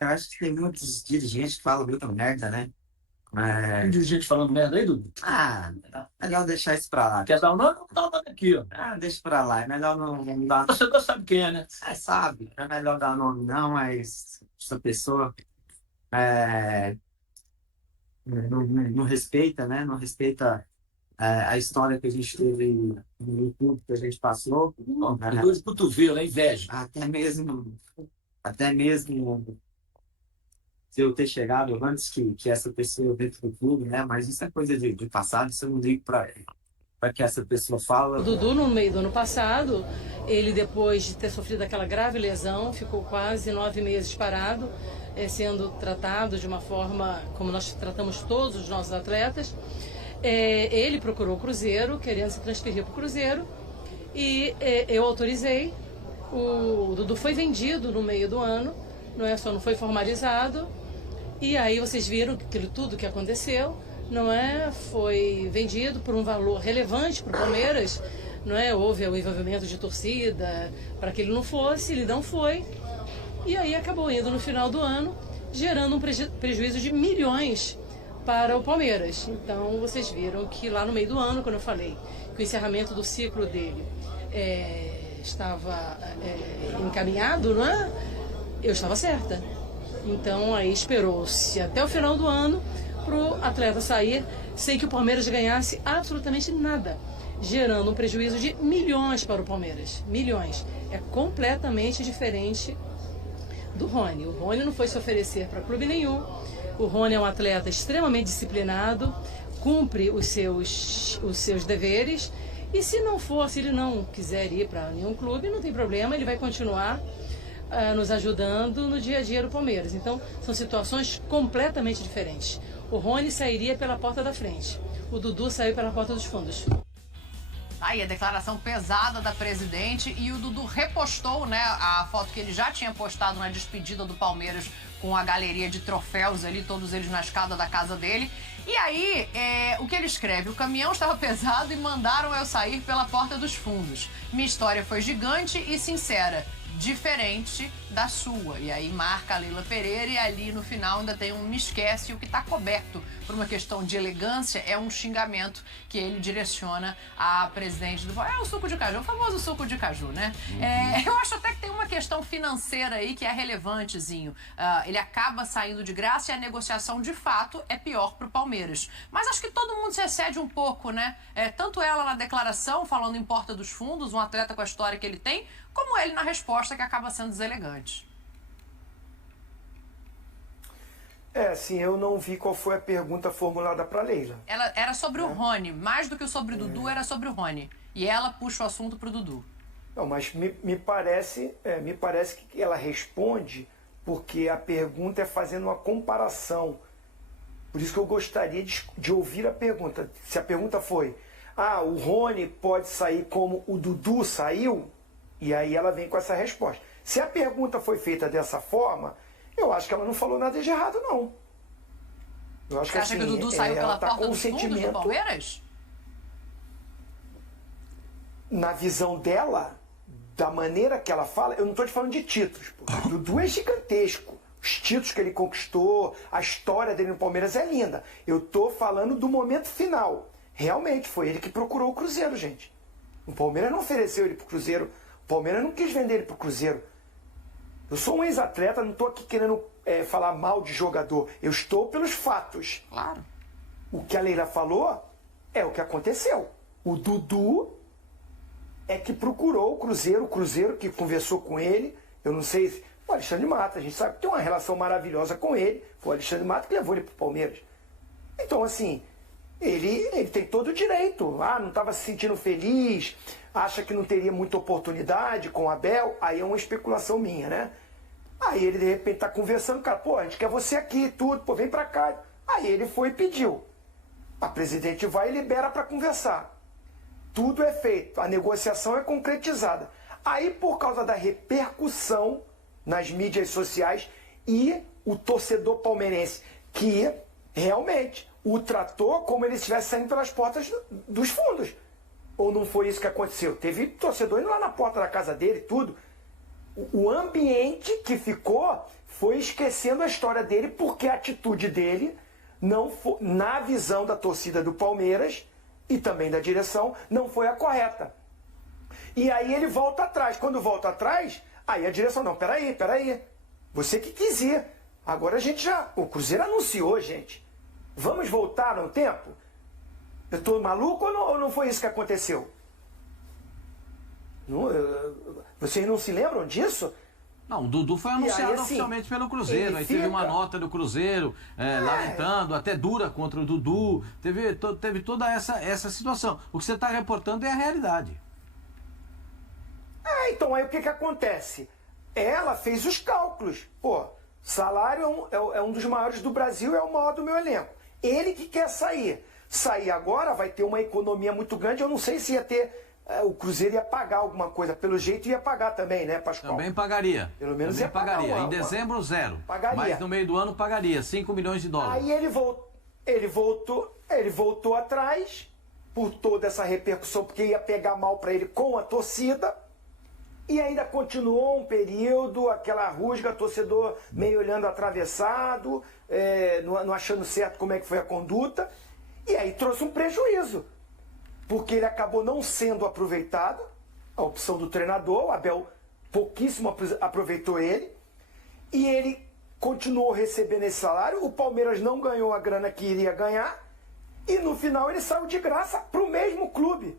Eu acho que tem muitos dirigentes que falam muita merda, né? Tem dirigente falando merda aí, Dudu? Melhor deixar isso pra lá. Quer dar o nome? Dá o nome aqui, ó. Deixa pra lá. É melhor não dar. O torcedor sabe quem é, né? Sabe, é melhor dar nome não, mas essa pessoa é, não respeita, né? Não respeita a história que a gente teve no YouTube, que a gente passou. Dor de cotovelo, é inveja. Até mesmo se eu ter chegado antes que essa pessoa dentro do clube, né? Mas isso é coisa de passado, isso eu não ligo para que essa pessoa fala. O Dudu, no meio do ano passado, ele depois de ter sofrido aquela grave lesão, ficou quase 9 meses parado, sendo tratado de uma forma como nós tratamos todos os nossos atletas. Ele procurou o Cruzeiro, querendo se transferir para o Cruzeiro, e eu autorizei. O Dudu foi vendido no meio do ano, só não foi formalizado. E aí vocês viram aquilo tudo que aconteceu, foi vendido por um valor relevante para o Palmeiras, houve o envolvimento de torcida para que ele não fosse, ele não foi. E aí acabou indo no final do ano, gerando um prejuízo de milhões para o Palmeiras. Então vocês viram que lá no meio do ano, quando eu falei que o encerramento do ciclo dele estava encaminhado, eu estava certa. Então aí esperou-se até o final do ano para o atleta sair sem que o Palmeiras ganhasse absolutamente nada, gerando um prejuízo de milhões para o Palmeiras. Milhões. É completamente diferente do Rony. O Rony não foi se oferecer para clube nenhum. O Rony é um atleta extremamente disciplinado, cumpre os seus deveres, e se ele não quiser ir para nenhum clube, não tem problema, ele vai continuar nos ajudando no dia a dia do Palmeiras. Então, são situações completamente diferentes. O Rony sairia pela porta da frente. O Dudu saiu pela porta dos fundos. Aí a declaração pesada da presidente, e o Dudu repostou, a foto que ele já tinha postado na despedida do Palmeiras com a galeria de troféus ali, todos eles na escada da casa dele. E aí, o que ele escreve? O caminhão estava pesado e mandaram eu sair pela porta dos fundos. Minha história foi gigante e sincera, diferente da sua. E aí marca a Leila Pereira, e ali no final ainda tem um me esquece. O que está coberto por uma questão de elegância é um xingamento que ele direciona à presidente do... o suco de caju, o famoso suco de caju, né? Eu acho até que tem uma questão financeira aí que é relevantezinho. Ele acaba saindo de graça e a negociação, de fato, é pior para o Palmeiras. Mas acho que todo mundo se excede um pouco, né? Tanto ela na declaração, falando em porta dos fundos, um atleta com a história que ele tem, como ele na resposta, que acaba sendo deselegante. Sim, eu não vi qual foi a pergunta formulada para Leila. Ela era sobre o Rony, mais do que sobre o Dudu, era sobre o Rony. E ela puxa o assunto pro Dudu. Não, mas me parece que ela responde porque a pergunta é fazendo uma comparação. Por isso que eu gostaria de ouvir a pergunta. Se a pergunta foi, o Rony pode sair como o Dudu saiu, e aí ela vem com essa resposta. Se a pergunta foi feita dessa forma, eu acho que ela não falou nada de errado, não. Eu acho Você acha que o Dudu saiu pela porta dos fundos do Palmeiras? Na visão dela, da maneira que ela fala, eu não estou te falando de títulos. Porque o Dudu é gigantesco. Os títulos que ele conquistou, a história dele no Palmeiras é linda. Eu estou falando do momento final. Realmente, foi ele que procurou o Cruzeiro, gente. O Palmeiras não ofereceu ele para o Cruzeiro. O Palmeiras não quis vender ele para o Cruzeiro. Eu sou um ex-atleta, não estou aqui querendo falar mal de jogador. Eu estou pelos fatos. Claro. O que a Leila falou é o que aconteceu. O Dudu é que procurou o Cruzeiro que conversou com ele. Eu não sei se... O Alexandre Matos, a gente sabe que tem uma relação maravilhosa com ele. Foi o Alexandre Matos que levou ele para o Palmeiras. Então, assim, ele tem todo o direito. Não estava se sentindo feliz, acha que não teria muita oportunidade com o Abel. Aí é uma especulação minha, né? Aí ele, de repente, está conversando, cara, a gente quer você aqui, tudo, vem para cá. Aí ele foi e pediu. A presidente vai e libera para conversar. Tudo é feito, a negociação é concretizada. Aí, por causa da repercussão nas mídias sociais e o torcedor palmeirense, que realmente o tratou como ele estivesse saindo pelas portas dos fundos. Ou não foi isso que aconteceu? Teve torcedor indo lá na porta da casa dele, tudo. O ambiente que ficou foi esquecendo a história dele porque a atitude dele não foi, na visão da torcida do Palmeiras e também da direção, não foi a correta. E aí ele volta atrás. Quando volta atrás, aí a direção, não, peraí. Você que quis ir. Agora a gente já... O Cruzeiro anunciou, gente. Vamos voltar no tempo? Eu tô maluco ou não foi isso que aconteceu? Vocês não se lembram disso? Não, o Dudu foi anunciado aí, assim, oficialmente pelo Cruzeiro. Aí teve fica... uma nota do Cruzeiro lamentando, até dura contra o Dudu. Teve toda essa situação. O que você está reportando é a realidade. Então aí o que acontece? Ela fez os cálculos. Pô, salário é um dos maiores do Brasil, é o maior do meu elenco. Ele que quer sair. Sair agora vai ter uma economia muito grande. Eu não sei se ia ter... o Cruzeiro ia pagar alguma coisa. Pelo jeito ia pagar também, né, Pascoal? Também pagaria. Pelo menos também ia pagar pagaria. Em dezembro, zero. Pagaria. Mas no meio do ano pagaria 5 milhões de dólares. Aí ele voltou atrás por toda essa repercussão, porque ia pegar mal para ele com a torcida. E ainda continuou um período, aquela rusga, torcedor meio olhando atravessado, não achando certo como é que foi a conduta. E aí trouxe um prejuízo, porque ele acabou não sendo aproveitado, a opção do treinador, o Abel pouquíssimo aproveitou ele, e ele continuou recebendo esse salário, o Palmeiras não ganhou a grana que iria ganhar, e no final ele saiu de graça para o mesmo clube.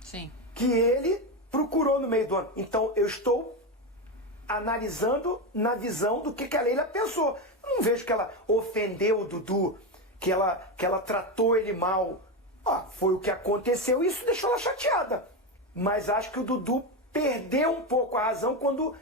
Sim. Que ele procurou no meio do ano. Então eu estou analisando na visão do que a Leila pensou. Eu não vejo que ela ofendeu o Dudu, que ela tratou ele mal. Foi o que aconteceu e isso deixou ela chateada. Mas acho que o Dudu perdeu um pouco a razão quando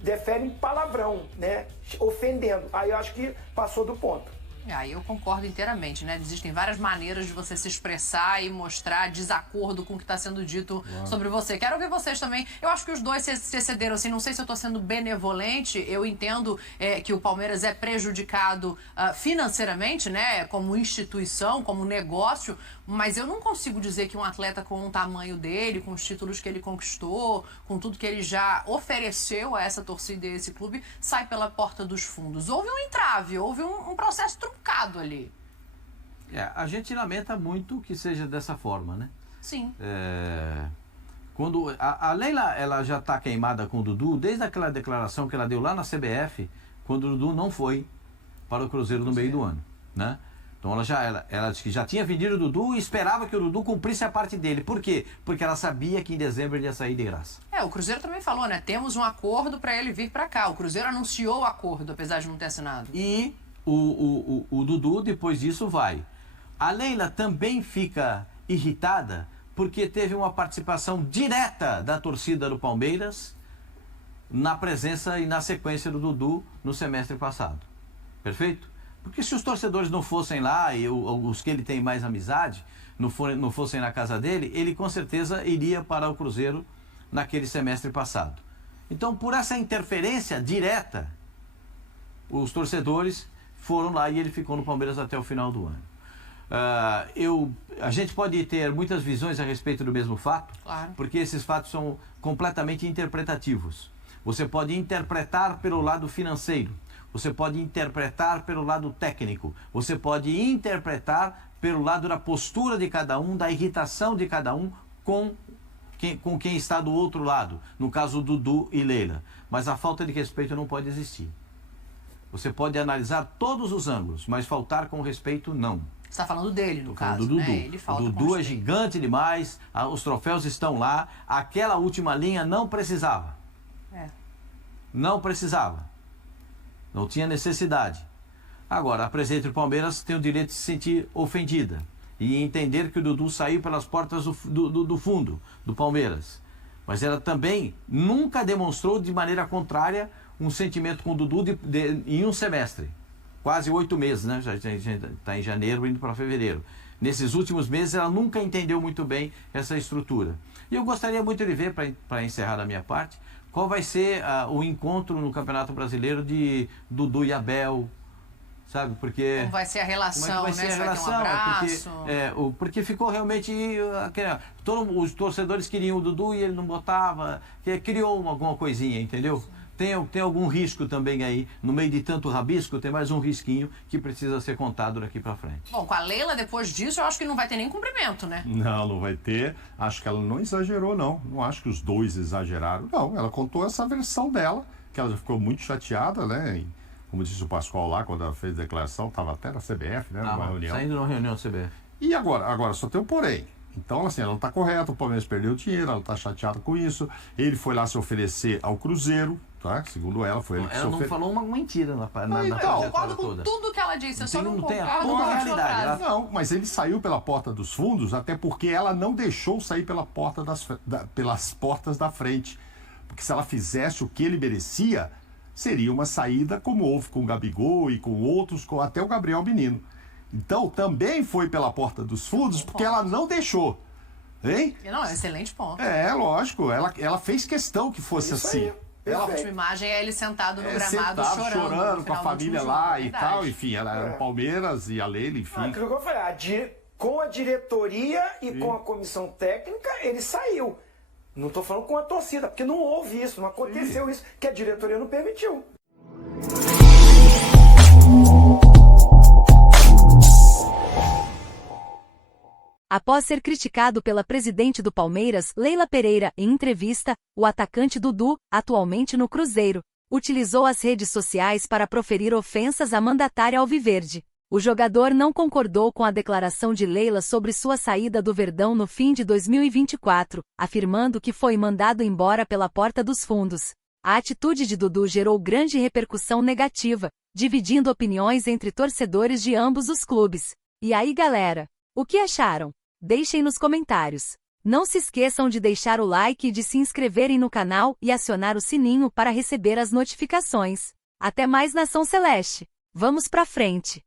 defere palavrão, né? Ofendendo. Aí eu acho que passou do ponto. Aí eu concordo inteiramente, né? Existem várias maneiras de você se expressar e mostrar desacordo com o que está sendo dito sobre você. Quero ouvir vocês também. Eu acho que os dois se excederam, assim, não sei se eu estou sendo benevolente, eu entendo que o Palmeiras é prejudicado financeiramente, né? Como instituição, como negócio, mas eu não consigo dizer que um atleta com o tamanho dele, com os títulos que ele conquistou, com tudo que ele já ofereceu a essa torcida e a esse clube, sai pela porta dos fundos. Houve um entrave, houve um processo truncado ali. A gente lamenta muito que seja dessa forma, né? Sim. Quando a Leila, ela já está queimada com o Dudu desde aquela declaração que ela deu lá na CBF, quando o Dudu não foi para o Cruzeiro no meio do ano, né? Então ela disse que já tinha vendido o Dudu e esperava que o Dudu cumprisse a parte dele. Por quê? Porque ela sabia que em dezembro ele ia sair de graça. O Cruzeiro também falou, né? Temos um acordo para ele vir para cá. O Cruzeiro anunciou o acordo, apesar de não ter assinado. E o Dudu, depois disso, vai. A Leila também fica irritada porque teve uma participação direta da torcida do Palmeiras na presença e na sequência do Dudu no semestre passado. Perfeito? Porque se os torcedores não fossem lá, e os que ele tem mais amizade, não fossem na casa dele, ele com certeza iria para o Cruzeiro naquele semestre passado. Então, por essa interferência direta, os torcedores foram lá e ele ficou no Palmeiras até o final do ano. A gente pode ter muitas visões a respeito do mesmo fato, claro, porque esses fatos são completamente interpretativos. Você pode interpretar pelo lado financeiro, você pode interpretar pelo lado técnico, você pode interpretar pelo lado da postura de cada um, da irritação de cada um com quem está do outro lado, no caso Dudu e Leila. Mas a falta de respeito não pode existir. Você pode analisar todos os ângulos, mas faltar com respeito, não. Você está falando dele, no caso, do Dudu. né? Ele falta o Dudu é gigante demais, os troféus estão lá, aquela última linha não precisava. Não precisava. Não tinha necessidade. Agora, a presidente do Palmeiras tem o direito de se sentir ofendida e entender que o Dudu saiu pelas portas do fundo do Palmeiras. Mas ela também nunca demonstrou de maneira contrária um sentimento com o Dudu em um semestre. Quase 8 meses, né? Já está em janeiro, indo para fevereiro. Nesses últimos meses, ela nunca entendeu muito bem essa estrutura. E eu gostaria muito de ver, para encerrar da minha parte, qual vai ser o encontro no Campeonato Brasileiro de Dudu e Abel, sabe? Porque como vai ser a relação, vai ser, né? a relação? Vai ter um abraço. Porque ficou realmente... os torcedores queriam o Dudu e ele não botava, criou alguma coisinha, entendeu? Tem algum risco também aí, no meio de tanto rabisco, tem mais um risquinho que precisa ser contado daqui para frente. Bom, com a Leila, depois disso, eu acho que não vai ter nem cumprimento, né? Não vai ter. Acho que ela não exagerou, não. Não acho que os dois exageraram. Não, ela contou essa versão dela, que ela já ficou muito chateada, né? Como disse o Pascoal lá, quando ela fez a declaração, estava até na CBF, né? Numa reunião. Saindo numa reunião da CBF. E agora só tem um porém. Então, assim, ela não está correta, o Palmeiras perdeu dinheiro, ela está chateada com isso. Ele foi lá se oferecer ao Cruzeiro, tá? Segundo ela, foi ele que se Ela não ofereceu. falou uma mentira na Eu trajetória concordo com toda. tudo que ela disse, eu só não tem a concordo toda com a a última realidade. frase. Não, mas ele saiu pela porta dos fundos, até porque ela não deixou sair pelas portas da frente. Porque se ela fizesse o que ele merecia, seria uma saída como houve com o Gabigol e com outros, com até o Gabriel Menino. Então, também foi pela porta dos fundos, porque ela não deixou. Hein? Não, é um excelente ponto. É, lógico, ela fez questão que fosse Isso assim. aí. A última imagem é ele sentado no gramado Sentado, chorando. no com a final do família último lá jogo, e verdade. tal, enfim, ela era o Palmeiras e a Leila, enfim. Aquilo que eu falei, com a diretoria e com a comissão técnica, ele saiu. Não estou falando com a torcida, porque não houve isso, não aconteceu isso, que a diretoria não permitiu. Após ser criticado pela presidente do Palmeiras, Leila Pereira, em entrevista, o atacante Dudu, atualmente no Cruzeiro, utilizou as redes sociais para proferir ofensas à mandatária alviverde. O jogador não concordou com a declaração de Leila sobre sua saída do Verdão no fim de 2024, afirmando que foi mandado embora pela porta dos fundos. A atitude de Dudu gerou grande repercussão negativa, dividindo opiniões entre torcedores de ambos os clubes. E aí, galera? O que acharam? Deixem nos comentários. Não se esqueçam de deixar o like e de se inscreverem no canal e acionar o sininho para receber as notificações. Até mais, Nação Celeste! Vamos pra frente!